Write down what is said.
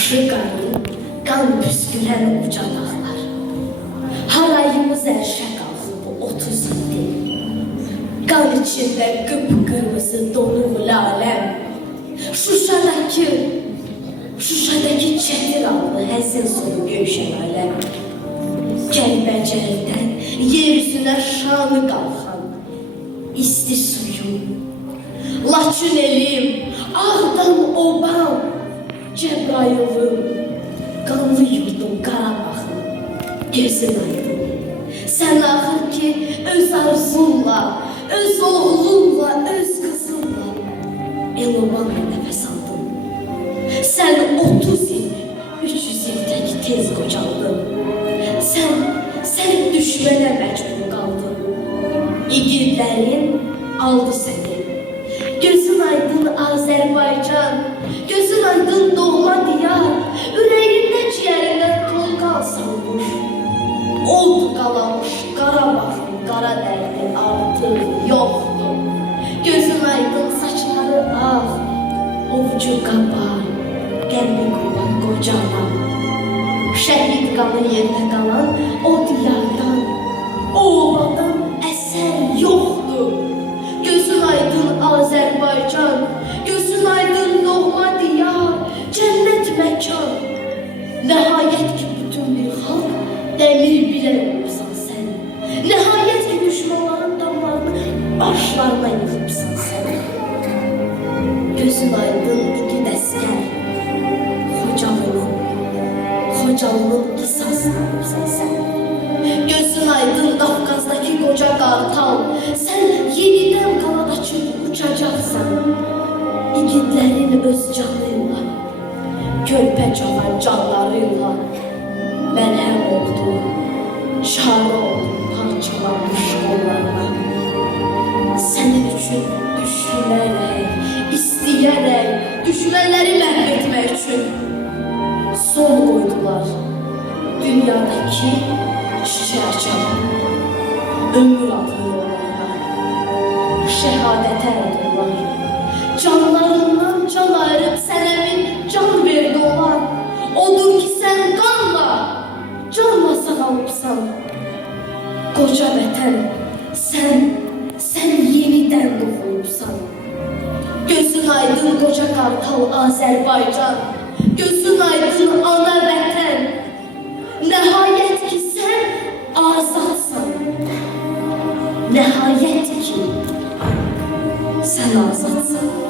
Başı qarlı, qan püskürən uca dağlar. Harayımız ərşə qalxıb bu 30 ildir. Qan içində qıpqırmızı donuq laləm. Şuşadakı çətir aldı həzin sonu gövşən aləm. Gəlbəcərdən yer üzünə şanı qalxan isti suyum. Laçın elim, Ağdam obam, Cəbrayılım, qanlı yurdum Qarabağım, gözün aydın. Sən axır ki öz arzunla, öz oğlunla, öz qızınla Elomanla nəfəs aldın. Sən 30 il, 300 il tək tez qocaldın. Sən düşmənə məcbur qaldın. İgidlərin aldı səni. Gözün aydın Azərbaycan, gözün aydın doğma diyar, ürəyində ciyərində tonqal salmış. Oldu qalamış Qarabağın qara dərdi artıq yoxdur. Gözün aydın saçları ağ, ovcu qabar, qəlbi qulan qocalan. Şəhid qanı yerdə qalan o diyardan, o ovadan əsər yoxdur. Gözün aydın Azərbaycan, gözün aydın doğma diyar, cənnət məkan. Nəhayət ki bütün bir xalq dəmir bilən olubsan sən. Nəhayət ki düşmanların damlarını başlarına yıxıbsan sən. Gözün aydın igid əskər, Xocalının qisasını alırsan sən. Gözün aydın Qafqazdakı qoca qartal, sən yenidən qanad açıb uçacaqsan. İgidlərin öz canıyla, körpə cavan canlarıyla məlhəm oldu, çarə oldu parçalanmış qollarına. Sənin üçün düşünərək, istəyərək, düşmənləri məhv etmək üçün son qoydular dünyadakı çiçək açan ömür adlı yollarına. Şəhadətə erdiler. Canlarından can ayırıp sənəmin can verdi olan. Odur ki sən qanla, canla sağalıbsan. Qoca vətən, sən yenidən doğulubsan. Gözün aydın qoca qartal Azərbaycan, gözün aydın ana vətən. Nəhayət ki sən azadsan. Nəhayət ki sən azadsan.